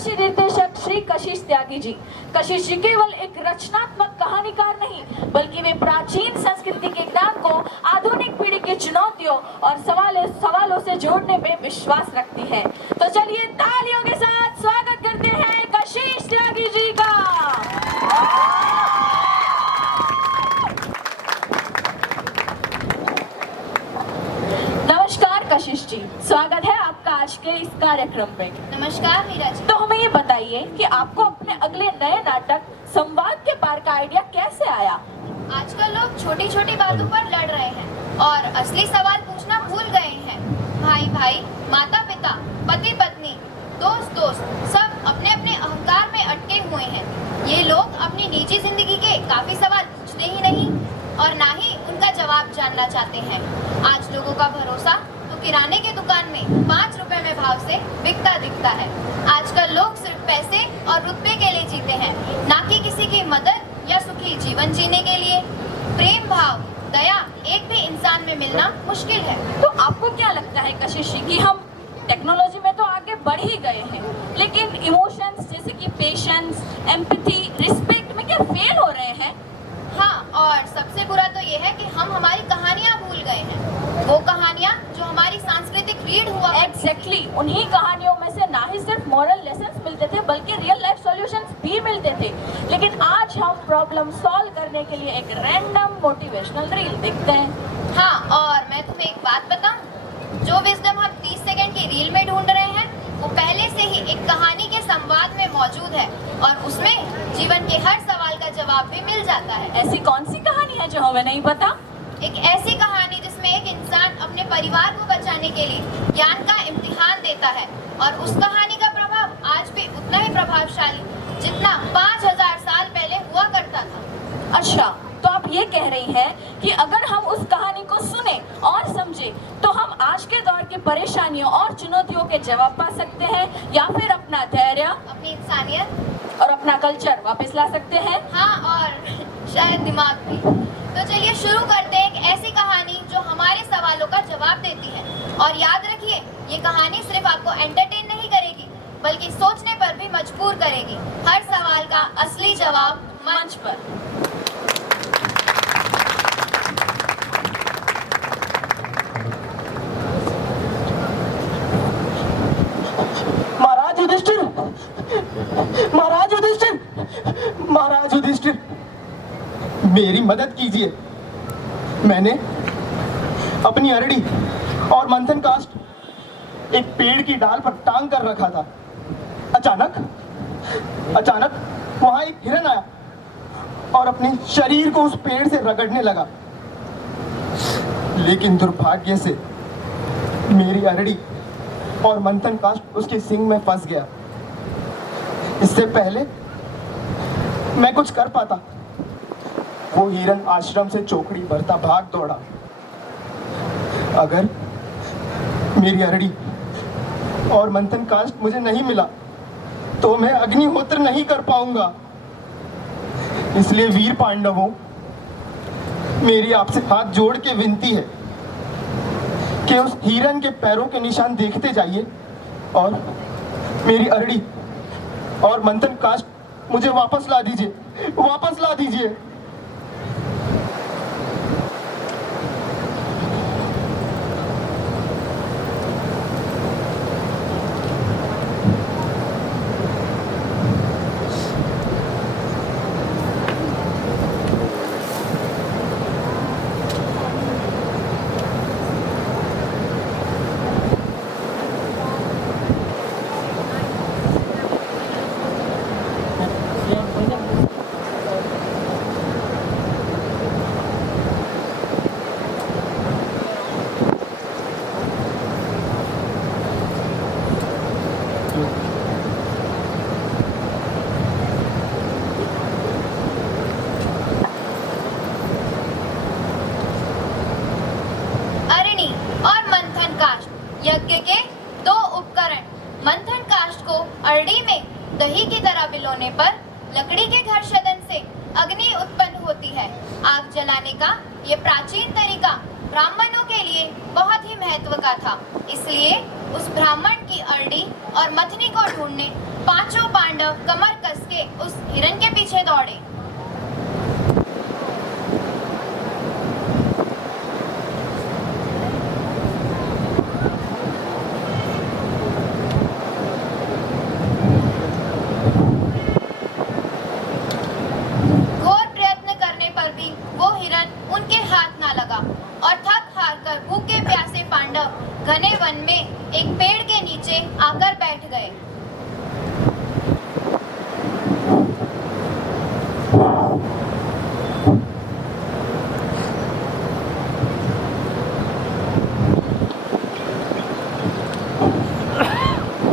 दूरदर्शी निर्देशक श्री कशिश त्यागी जी। कशिश जी केवल एक रचनात्मक कहानीकार नहीं, बल्कि वे प्राचीन संस्कृति के ज्ञान को आधुनिक पीढ़ी की चुनौतियों और सवालों से जोड़ने में विश्वास रखती है। तो चलिए तालियों के साथ स्वागत करते हैं कशिश त्यागी जी का। नमस्कार कशिश जी, स्वागत है आपका आज के इस कार्यक्रम में। नमस्कार मीरा जी। तो हमें ये बताइए कि आपको अपने अगले नए नाटक संवाद के पार का आइडिया कैसे आया? आजकल लोग छोटी छोटी बातों पर लड़ रहे हैं और असली सवाल पूछना भूल गए हैं। भाई भाई, माता पिता, पति पत्नी, दोस्त दोस्त, सब अपने अपने अहंकार में अटके हुए हैं। ये लोग अपनी निजी जिंदगी के काफी सवाल पूछते ही नहीं और ना ही उनका जवाब जानना चाहते हैं। आज लोगों का भरोसा तो किराने के दुकान में 5 रुपए में भाव से बिकता दिखता है। आजकल लोग सिर्फ पैसे और रुतबे के लिए जीते हैं, ना कि किसी की मदद या सुखी जीवन जीने के लिए। प्रेम भाव, दया एक भी इंसान में मिलना मुश्किल है। तो आपको क्या लगता है कशिश जी कि हम टेक्नोलॉजी में तो आगे बढ़ ही गए हैं, लेकिन इमोशंस जैसे कि पेशेंस, एम्पैथी, रिस्पेक्ट में क्या फेल हो रहे हैं? हाँ, और सबसे बुरा तो ये है कि हम हमारी कहानियाँ भूल गए हैं। वो कहानियाँ जो हमारी सांस्कृतिक रीढ़ हुआ। एग्जैक्टली, उन्हीं कहानियों में से ना ही सिर्फ मॉरल लेसन्स मिलते थे, बल्कि रियल लाइफ सॉल्यूशंस भी मिलते थे। लेकिन आज हम प्रॉब्लम सॉल्व करने के लिए एक रैंडम मोटिवेशनल रील देखते हैं। हाँ, और मैं तुम्हें एक बात बताऊं, जो विजडम हम 30 सेकंड की रील में ढूंढ रहे हैं, वो पहले से ही एक कहानी के संवाद में मौजूद है और उसमें जीवन के हर सवाल का जवाब भी मिल जाता है। ऐसी कौन सी कहानी है जो हमें नहीं पता? एक ऐसी कहानी जिसमें एक इंसान अपने परिवार को बचाने के लिए ज्ञान का इम्तिहान देता है और उस कहानी का प्रभाव आज भी उतना ही प्रभावशाली जितना 5000 साल पहले हुआ करता था। अच्छा, तो आप ये कह रही हैं कि अगर हम उस कहानी को सुने और समझे तो हम आज के दौर की परेशानियों और चुनौतियों के जवाब पा सकते हैं, या फिर अपना धैर्य, अपनी इंसानियत और अपना कल्चर वापस ला सकते हैं। हाँ, और शायद दिमाग भी। तो चलिए शुरू करते हैं एक ऐसी कहानी जो हमारे सवालों का जवाब देती है। और याद रखिए, ये कहानी सिर्फ आपको एंटरटेन नहीं करेगी, बल्कि सोचने पर भी मजबूर करेगी। हर सवाल का असली जवाब मंच पर। महाराज युधिष्ठिर, महाराज युधिष्ठिर, महाराज युधिष्ठिर, मेरी मदद कीजिए। मैंने अपनी अरड़ी और मंथन काष्ठ एक पेड़ की डाल पर टांग कर रखा था। अचानक वहां एक हिरन आया और अपने शरीर को उस पेड़ से रगड़ने लगा। लेकिन दुर्भाग्य से मेरी अरड़ी और मंथन काष्ठ उसके सींग में फंस गया। इससे पहले मैं कुछ कर पाता, वो हिरन आश्रम से चौकड़ी भरता भाग दौड़ा। अगर मेरी अरड़ी और मंथन काष्ठ मुझे नहीं मिला तो मैं अग्निहोत्र नहीं कर पाऊंगा। इसलिए वीर पांडवों, मेरी आपसे हाथ जोड़ के विनती है कि उस हिरन के पैरों के निशान देखते जाइए और मेरी अरड़ी और मंथन काष्ठ मुझे वापस ला दीजिए, वापस ला दीजिए। यज्ञ के 2 उपकरण। मंथन काष्ठ को अरड़ी में दही की तरह बिलोने पर लकड़ी के घर्षण से अग्नि उत्पन्न होती है। आग जलाने का ये प्राचीन तरीका ब्राह्मणों के लिए बहुत ही महत्व का था। इसलिए उस ब्राह्मण की अरड़ी और मथनी को ढूंढने 5 पांडव कमर कस के उस हिरण के पीछे दौड़े। घोर प्रयत्न करने पर भी वो हिरण उनके हाथ ना लगा और थक हार कर भूखे प्यासे पांडव घने वन में एक पेड़ के नीचे आकर बैठ गए।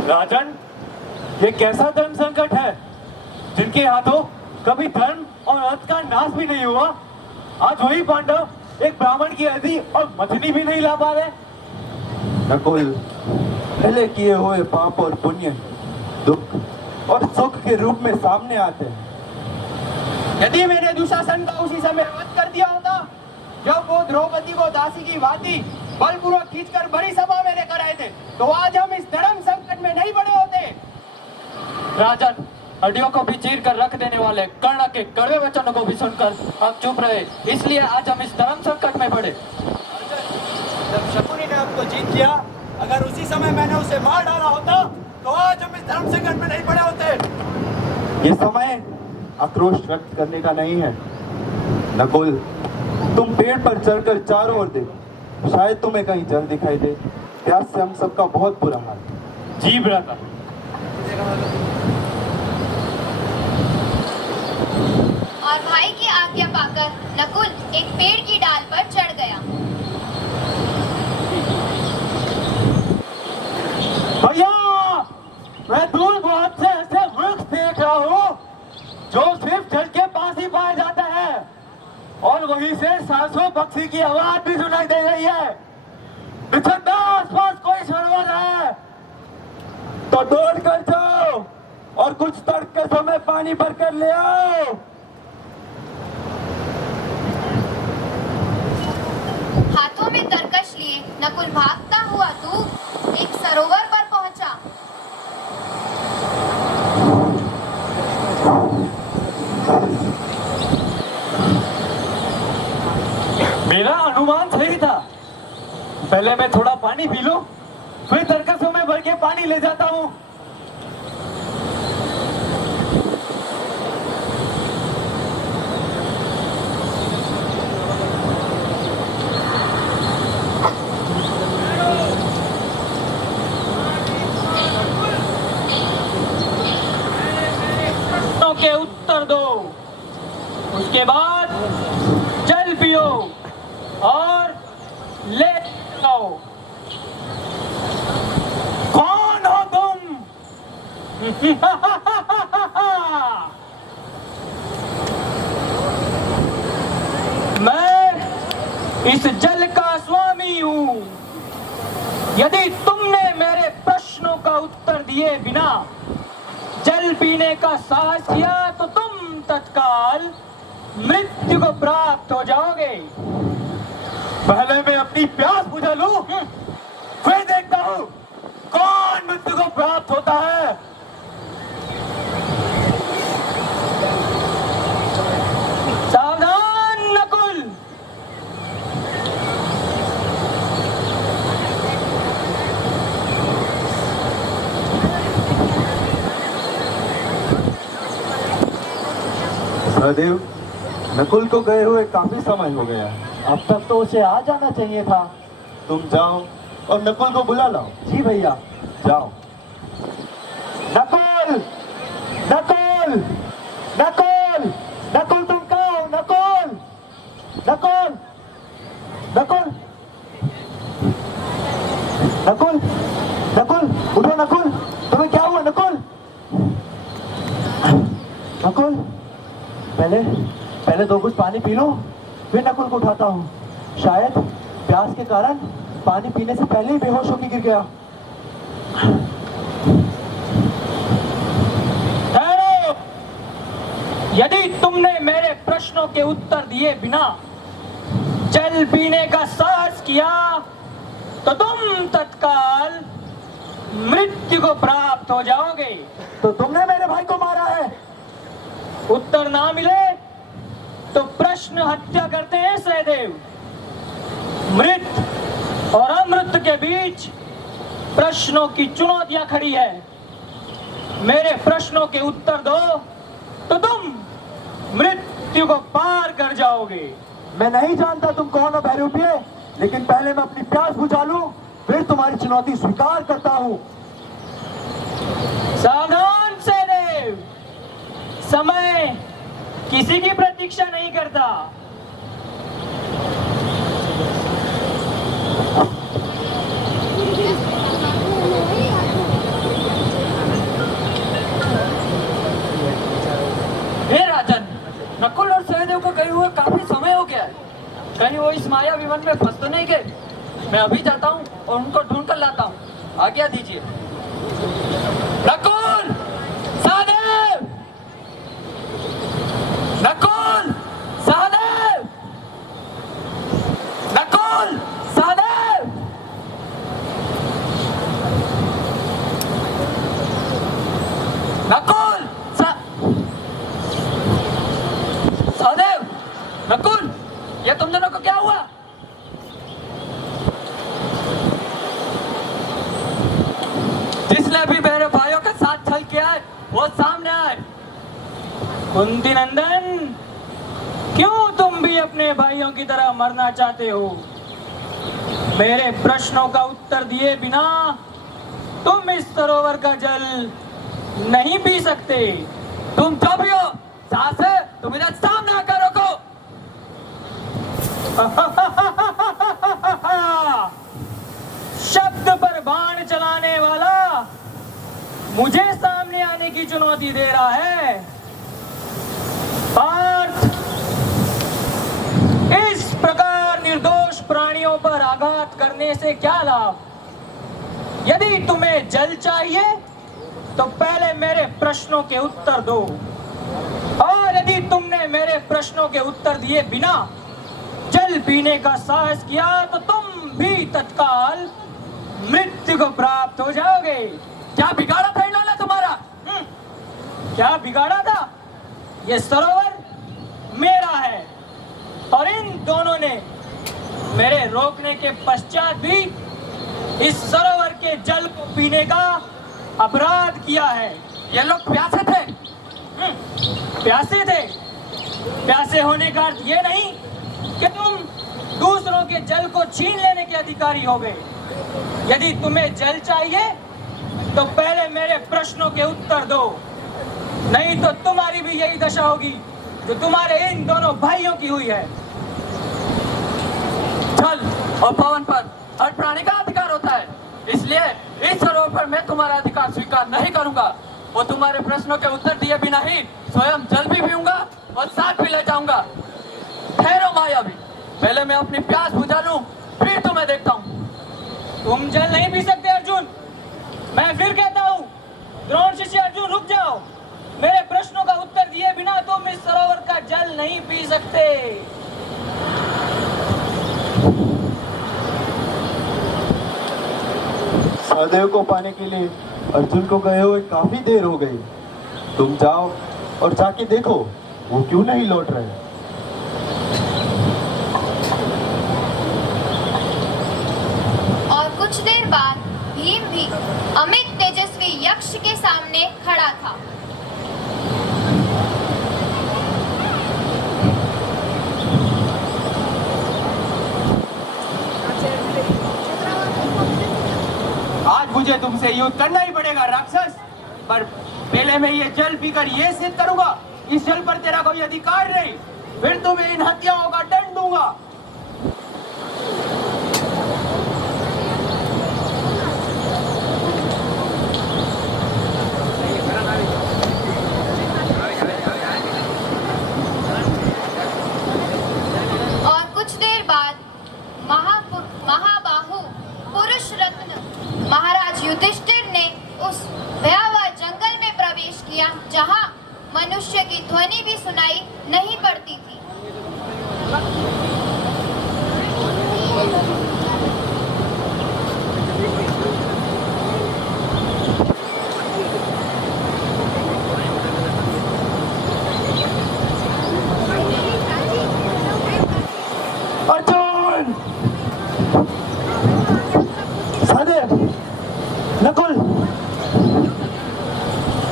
राजन, ये कैसा धर्म संकट है जिनके हाथों कभी धर्म और अर्थ का नाश भी नहीं हुआ। आज वही पांडव एक ब्राह्मण की अर्जी और मछली भी नहीं ला पा रहे। नकुल, पहले किए हुए पाप और पुण्य दुख और सुख के रूप में सामने आते हैं। यदि मैंने दुशासन का उसी समय वध कर दिया होता जब वो द्रौपदी को दासी की भांति बलपूर्वक खींचकर बड़ी सभा में लेकर आए थे, तो आज हम इस धर्म संकट में नहीं पड़े होते। राजन, हड्डियों को भी चीर कर रख देने वाले कर्ण के कड़वे वचनों को भी सुनकर हम चुप रहे, इसलिए आज हम इस धर्म संकट में पड़े। जब शकुनी ने आपको जीत लिया, अगर उसी समय मैंने उसे मार डाला होता तो आज हम इस धर्म संकट में नहीं पड़े होते। ये समय आक्रोश व्यक्त करने का नहीं है। नकुल, तुम पेड़ पर चढ़कर चारों ओर देखो, शायद तुम्हें कहीं जल दिखाई दे। प्यास से हम सबका बहुत बुरा हाल। जी ब्रदर। और भाई की आज्ञा पाकर नकुल एक पेड़ की डाल पर चढ़ गया। भैया, मैं दूर बहुत से ऐसे वृक्ष देख रहा हूँ जो सिर्फ जल के पास ही पाए जाते हैं और वहीं से सांसों पक्षी की आवाज भी सुनाई दे रही है। बिछड़ना आसपास कोई सरोवर है तो दौड़ कर जाओ और कुछ तर्क के समय पानी भर कर ले आओ। हाथों में तरकश लिए नकुल भागता हुआ दूर एक सरोवर पर पहुंचा। मेरा अनुमान सही था। पहले मैं थोड़ा पानी पी लूं, फिर तरकसों में भर के पानी ले जाता हूँ। के उत्तर दो, उसके बाद जल पियो और ले जाओ। कौन हो तुम? मैं इस जल का स्वामी हूँ। यदि तुमने मेरे प्रश्नों का उत्तर दिए बिना जल पीने का साहस किया तो तुम तत्काल मृत्यु को प्राप्त हो जाओगे। पहले मैं अपनी प्यास बुझा लूं, फिर देखता हूं कौन मृत्यु को प्राप्त होता है। सावधान नकुल। सहदेव, नकुल को गए हुए काफी समय हो गया। अब तक तो उसे आ जाना चाहिए था। तुम जाओ और नकुल को बुला लाओ। जी भैया। जाओ। नकुल, नकुल, नकुल, नकुल, तुम कहाँ हो? नकुल, नकुल, नकुल, नकुल, नकुल, उठो नकुल। तुम्हें क्या हुआ नकुल? नकुल, पहले दो कुछ पानी पी लो, फिर नकुल को उठाता हूँ। शायद प्यास के कारण पानी पीने से पहले ही बेहोश होकर गिर गया। ठहरो। यदि तुमने मेरे प्रश्नों के उत्तर दिए बिना जल पीने का साहस किया तो तुम तत्काल मृत्यु को प्राप्त प्राप्त हो जाओगे। तो तुमने मेरे भाई को मारा है? उत्तर ना मिले तो प्रश्न हत्या करते हैं सहदेव। मृत और अमृत के बीच प्रश्नों की चुनौतियां खड़ी है। मेरे प्रश्नों के उत्तर दो तो तुम मृत्यु को पार कर जाओगे। मैं नहीं जानता तुम कौन हो बहरूपिये, लेकिन पहले मैं अपनी प्यास बुझा लूं, फिर तुम्हारी चुनौती स्वीकार करता हूं। सावधान सहदेव, समय किसी की प्रतीक्षा नहीं करता। हे राजन, नकुल और सहदेव को गए हुए काफी समय हो गया है। कहीं वो इस माया विमान में फंस तो नहीं गए? मैं अभी जाता हूँ और उनको ढूंढ कर लाता हूँ। आज्ञा दीजिए। नकुल, सहदेव, नकुल, सहदेव, नकुल, सहदेव। नकुल, सहदेव, नकुल, ये तुम दोनों को क्या हुआ? जिसने भी मेरे भाइयों के साथ छल किया है वो सामने आए। कुंती नंदन, क्यों तुम भी अपने भाइयों की तरह मरना चाहते हो? मेरे प्रश्नों का उत्तर दिए बिना तुम इस सरोवर का जल नहीं पी सकते। तुम जो भी हो, साहस है तुम इधर सामने आकर रोको। शब्द पर बाण चलाने वाला मुझे सामने आने की चुनौती दे रहा है। पार्थ, इस प्रकार निर्दोष प्राणियों पर आघात करने से क्या लाभ? यदि तुम्हें जल चाहिए तो पहले मेरे प्रश्नों के उत्तर दो, और यदि तुमने मेरे प्रश्नों के उत्तर दिए बिना जल पीने का साहस किया तो तुम भी तत्काल मृत्यु को प्राप्त हो जाओगे। क्या बिगाड़ा था इन्होंने तुम्हारा? क्या बिगाड़ा था? ये सरोवर मेरा है और इन दोनों ने मेरे रोकने के पश्चात भी इस सरोवर के जल को पीने का अपराध किया है। ये लोग प्यासे थे। प्यासे थे? प्यासे होने का अर्थ ये नहीं कि तुम दूसरों के जल को छीन लेने के अधिकारी हो गए। यदि तुम्हें जल चाहिए तो पहले मेरे प्रश्नों के उत्तर दो, नहीं तो तुम्हारी भी यही दशा होगी जो तुम्हारे इन दोनों भाइयों की हुई है। जल और पवन पर हर प्राणी का अधिकार होता है, इसलिए इस सरोवर पर मैं तुम्हारा अधिकार स्वीकार नहीं करूंगा। और तुम्हारे प्रश्नों के उत्तर दिए बिना ही स्वयं जल भी पीऊंगा और साथ भी ले जाऊंगा। ठहरो मायावी, पहले मैं अपनी प्यास बुझा लूं, फिर तुम्हें देखता हूँ। तुम जल नहीं पी सकते अर्जुन। मैं फिर कहता हूँ, द्रोण शिष्य अर्जुन रुक जाओ। मेरे प्रश्नों का उत्तर दिए बिना तुम इस सरोवर का जल नहीं पी सकते। सहदेव को पाने के लिए अर्जुन को गए हुए काफी देर हो गई। तुम जाओ और जाके देखो वो क्यों नहीं लौट रहे। और कुछ देर बाद भीम भी अमित तेजस्वी यक्ष के सामने खड़ा था। आज मुझे तुमसे युद्ध करना ही पड़ेगा राक्षस, पर पहले मैं ये जल पीकर ये सिद्ध करूंगा इस जल पर तेरा कोई अधिकार नहीं, फिर तुम्हें इन हत्याओं का दंड दूंगा। और कुछ देर बाद महाबाहु पुरुष रत्न महाराज युधिष्ठिर ने उस भयावह जंगल में प्रवेश किया जहां मनुष्य की ध्वनि भी सुनाई नहीं पड़ती थी।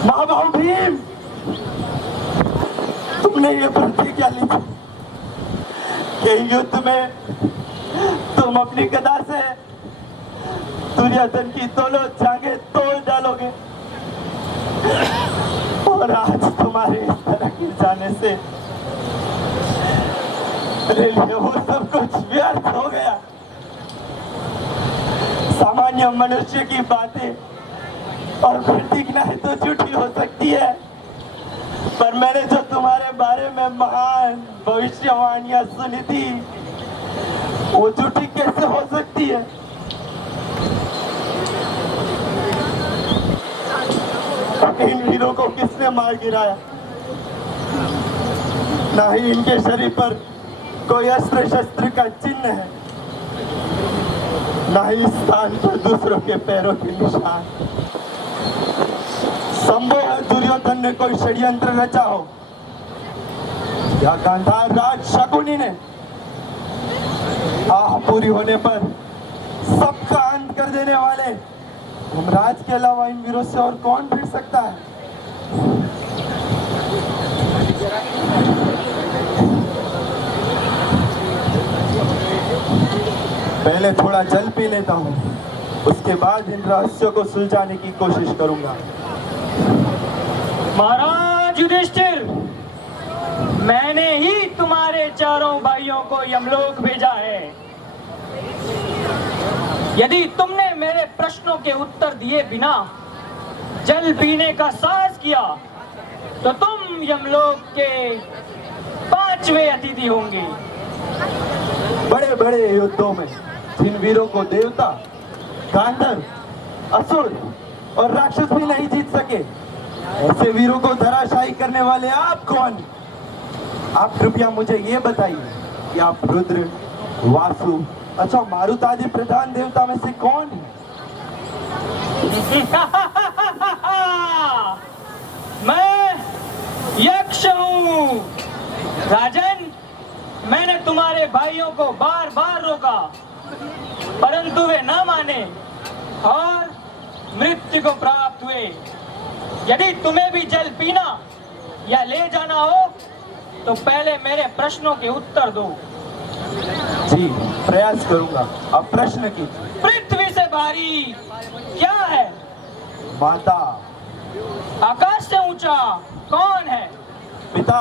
महाबाहु भीम, तुमने ये प्रतिज्ञा ली थी कि युद्ध में तुम अपनी गदा से दुर्योधन की दोनों जांघें तोड़ डालोगे, और आज तुम्हारे इस तरह गिर जाने से मेरे लिए वो सब कुछ व्यर्थ हो गया। सामान्य मनुष्य की बातें और प्रतिज्ञाएं तो झूठी हो सकती है, पर मैंने जो तुम्हारे बारे में महान भविष्यवाणियां सुनी थी वो झूठी कैसे हो सकती है? इन वीरों को किसने मार गिराया? ना ही इनके शरीर पर कोई अस्त्र शस्त्र का चिन्ह है, ना ही इस स्थान पर दूसरों के पैरों के निशान। संभव है दुर्योधन ने कोई षड्यंत्र रचा हो, या गांधार राज शकुनी ने। आह पूरी होने पर सबका अंत कर देने वाले धर्मराज के अलावा इन वीरों से और कौन भिड़ सकता है? पहले थोड़ा जल पी लेता हूँ, उसके बाद इन रहस्यों को सुलझाने की कोशिश करूंगा। महाराज युधिष्ठिर, मैंने ही तुम्हारे चारों भाइयों को यमलोक भेजा है। यदि तुमने मेरे प्रश्नों के उत्तर दिए बिना जल पीने का साहस किया तो तुम यमलोक के 5वें अतिथि होंगे। बड़े बड़े युद्धों में जिन वीरों को देवता, गांधर्व, असुर और राक्षस भी नहीं जीत सके, ऐसे वीरों को धराशायी करने वाले आप कौन? आप कृपया मुझे ये बताइए कि आप रुद्र, वासु, अच्छा मारुत आदि प्रधान देवता में से कौन है? मैं यक्ष हूँ। राजन, मैंने तुम्हारे भाइयों को बार बार रोका, परंतु वे न माने और मृत्यु को प्राप्त हुए। यदि तुम्हें भी जल पीना या ले जाना हो तो पहले मेरे प्रश्नों के उत्तर दो। जी, प्रयास करूंगा। अब प्रश्न कीजिए। पृथ्वी से भारी क्या है? माता। आकाश से ऊंचा कौन है? पिता।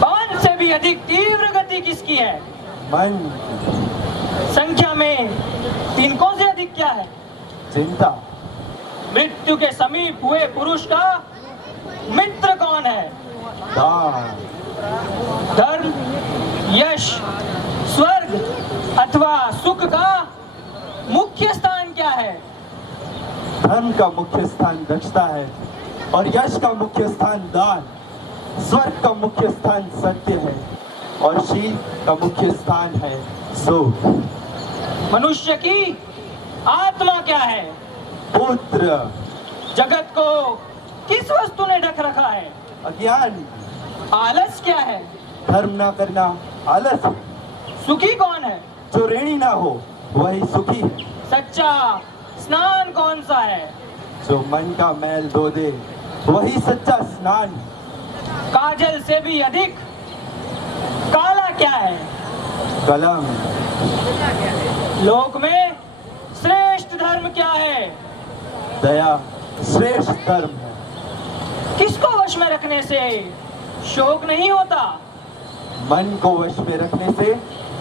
पवन से भी अधिक तीव्र गति किसकी है? मन। संख्या में तिनकों से अधिक क्या है? चिंता। मृत्यु के समीप हुए पुरुष का मित्र कौन है? दान। धर्म, यश, स्वर्ग अथवा सुख का मुख्य स्थान क्या है? धर्म का मुख्य स्थान दक्षता है, और यश का मुख्य स्थान दान, स्वर्ग का मुख्य स्थान सत्य है, और शील का मुख्य स्थान है सुख। मनुष्य की आत्मा क्या है? पुत्र। जगत को किस वस्तु ने ढक रखा है? अज्ञान। आलस क्या है? धर्म ना करना आलस है। सुखी कौन है? जो ऋणी ना हो वही सुखी है। सच्चा स्नान कौन सा है? जो मन का मैल धो दे वही सच्चा स्नान। काजल से भी अधिक काला क्या है? कलम। लोक में श्रेष्ठ धर्म क्या है? दया श्रेष्ठ धर्म है। किसको वश में रखने से शोक नहीं होता? मन को वश में रखने से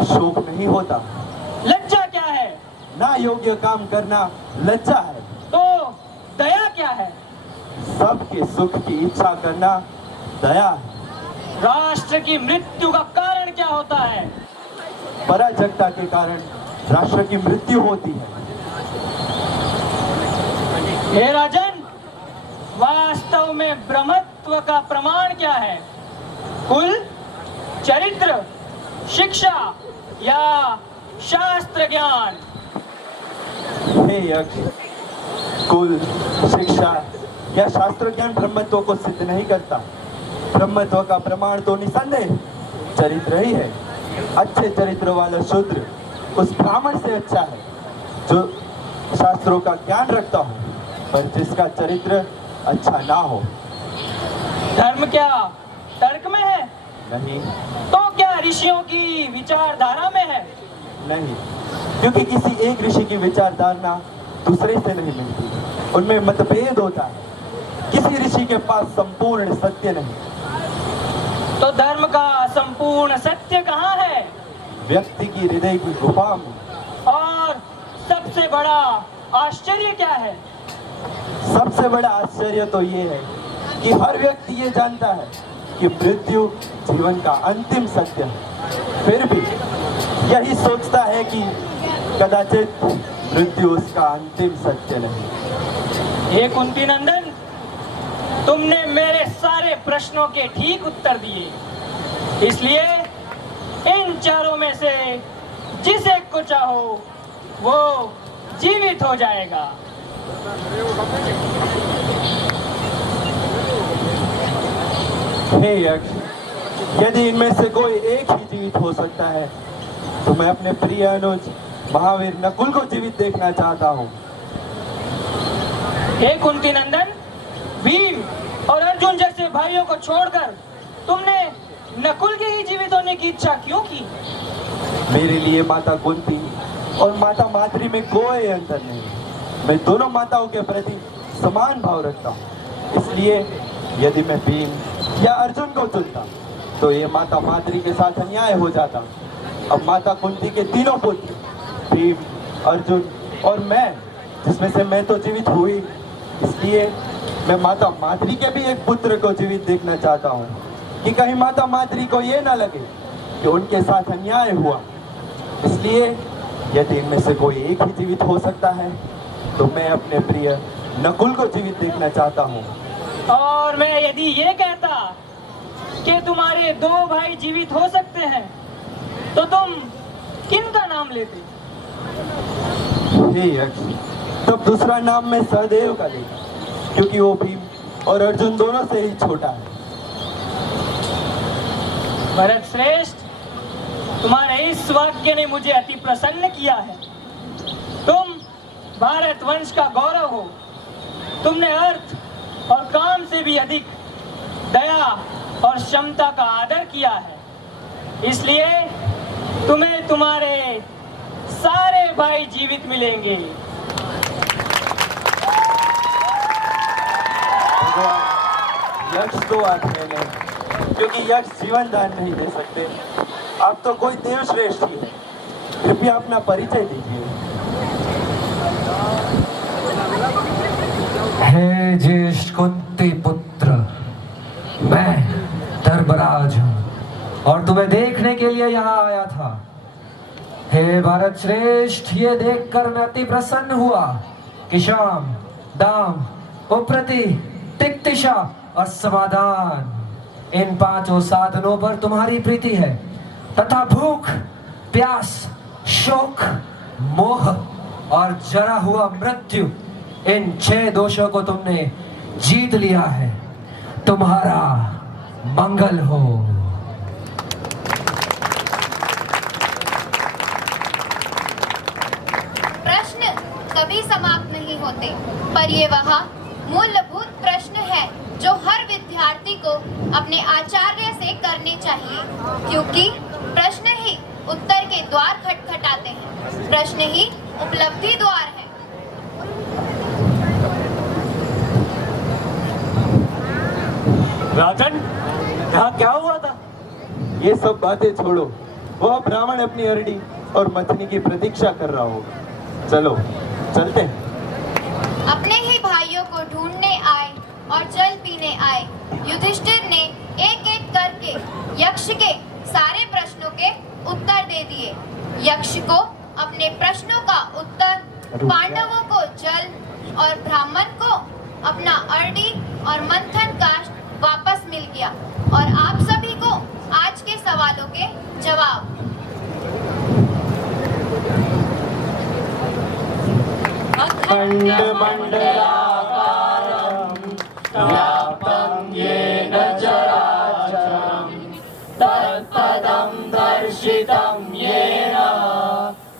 शोक नहीं होता। लज्जा क्या है? ना योग्य काम करना लज्जा है। तो दया क्या है? सबके सुख की इच्छा करना दया है। राष्ट्र की मृत्यु का कारण क्या होता है? पराजगता के कारण राष्ट्र की मृत्यु होती है। हे राजन, वास्तव में ब्रह्मत्व का प्रमाण क्या है? कुल, चरित्र, शिक्षा या शास्त्र ज्ञान? हे यक्ष, कुल, शिक्षा या शास्त्र ज्ञान ब्रह्मत्व को सिद्ध नहीं करता। ब्रह्मत्व का प्रमाण तो निसंदेह चरित्र ही है। अच्छे चरित्र वाला शूद्र उस ब्राह्मण से अच्छा है जो शास्त्रों का ज्ञान रखता हो। पर जिसका चरित्र अच्छा ना हो। धर्म क्या तर्क में है? नहीं, तो क्या ऋषियों की विचारधारा में है? नहीं, क्योंकि किसी एक ऋषि की विचारधारा दूसरे से नहीं मिलती, उनमें मतभेद होता है। किसी ऋषि के पास संपूर्ण सत्य नहीं। तो धर्म का संपूर्ण सत्य कहाँ है? व्यक्ति की हृदय की गुफा में। और सबसे बड़ा आश्चर्य क्या है? सबसे बड़ा आश्चर्य तो ये है कि हर व्यक्ति ये जानता है कि मृत्यु जीवन का अंतिम सत्य है, फिर भी यही सोचता है कि कदाचित मृत्यु उसका अंतिम सत्य नहीं। हे कुंती नंदन, तुमने मेरे सारे प्रश्नों के ठीक उत्तर दिए, इसलिए इन चारों में से जिस एक को चाहो वो जीवित हो जाएगा। हे यक्ष, यदि इनमें से कोई एक ही जीवित हो सकता है तो मैं अपने प्रिय अनुज महावीर नकुल को जीवित देखना चाहता हूँ। हे कुंती नंदन, भीम और अर्जुन जैसे भाइयों को छोड़कर तुमने नकुल के ही जीवित होने की इच्छा क्यों की? मेरे लिए माता कुंती और माता माद्री में कोई अंतर नहीं। मैं दोनों माताओं के प्रति समान भाव रखता हूँ। इसलिए यदि मैं भीम या अर्जुन को चुनता तो ये माता माद्री के साथ अन्याय हो जाता। अब माता कुंती के तीनों पुत्र भीम, अर्जुन और मैं, जिसमें से मैं तो जीवित हुई, इसलिए मैं माता माद्री के भी एक पुत्र को जीवित देखना चाहता हूँ कि कहीं माता माद्री को ये ना लगे कि उनके साथ अन्याय हुआ। इसलिए यदि इनमें से कोई एक ही जीवित हो सकता है तो मैं अपने प्रिय नकुल को जीवित देखना चाहता हूँ। और मैं यदि ये कहता कि तुम्हारे दो भाई जीवित हो सकते हैं तो तुम किन का नाम लेते? हे यक्ष, तब दूसरा नाम मैं सहदेव का लेता, क्योंकि वो भीम और अर्जुन दोनों से ही छोटा है। भरत श्रेष्ठ, तुम्हारे इस वाक्य ने मुझे अति प्रसन्न किया है। तुम भारत वंश का गौरव हो। तुमने अर्थ और काम से भी अधिक दया और क्षमता का आदर किया है, इसलिए तुम्हें तुम्हारे सारे भाई जीवित मिलेंगे। यक्ष तो आते नहीं, क्योंकि यक्ष जीवन दान नहीं दे सकते। आप तो कोई देव श्रेष्ठ ही है, कृपया अपना परिचय दीजिए। हे ज्येष्ठ कुंती पुत्र, मैं धर्मराज हूँ और तुम्हें देखने के लिए यहाँ आया था। हे भारत श्रेष्ठ, ये देखकर मैं अति प्रसन्न हुआ कि शाम, दाम, उपरति, तिक्तिषा और समाधान, इन पांचों साधनों पर तुम्हारी प्रीति है तथा भूख, प्यास, शोक, मोह और जरा हुआ मृत्यु, इन 6 दोषों को तुमने जीत लिया है। तुम्हारा मंगल हो। प्रश्न कभी समाप्त नहीं होते, पर ये वह मूलभूत प्रश्न है जो हर विद्यार्थी को अपने आचार्य से करने चाहिए, क्योंकि प्रश्न ही उत्तर के द्वार खटखटाते हैं। प्रश्न ही उपलब्धि द्वार है। राजन, यहाँ क्या हुआ था? ये सब बातें छोड़ो, वह ब्राह्मण अपनी अरडी और मथनी की प्रतीक्षा कर रहा होगा। चलो चलते हैं। अपने ही भाइयों को ढूंढने आए और जल पीने आए युधिष्ठिर ने एक एक करके यक्ष के सारे प्रश्नों के उत्तर दे दिए। यक्ष को अपने प्रश्नों का उत्तर, पांडवों को जल और ब्राह्मण को अपना अरडी और मंथन काष्ठ वापस मिल गया और आप सभी को आज के सवालों के जवाब। व्याप्तं येन चराचरं तत्पदं दर्शितं येन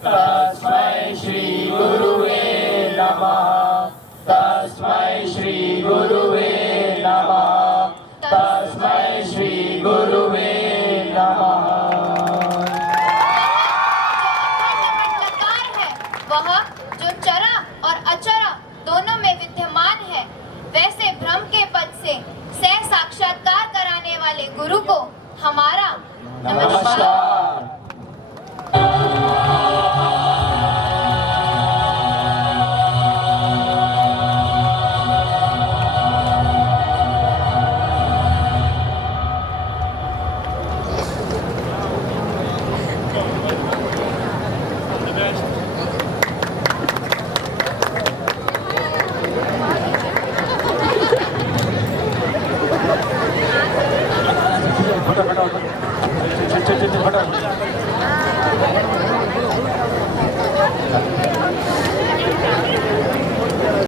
तस्मै श्री गुरुवे नमः। तस्मै श्री गुरु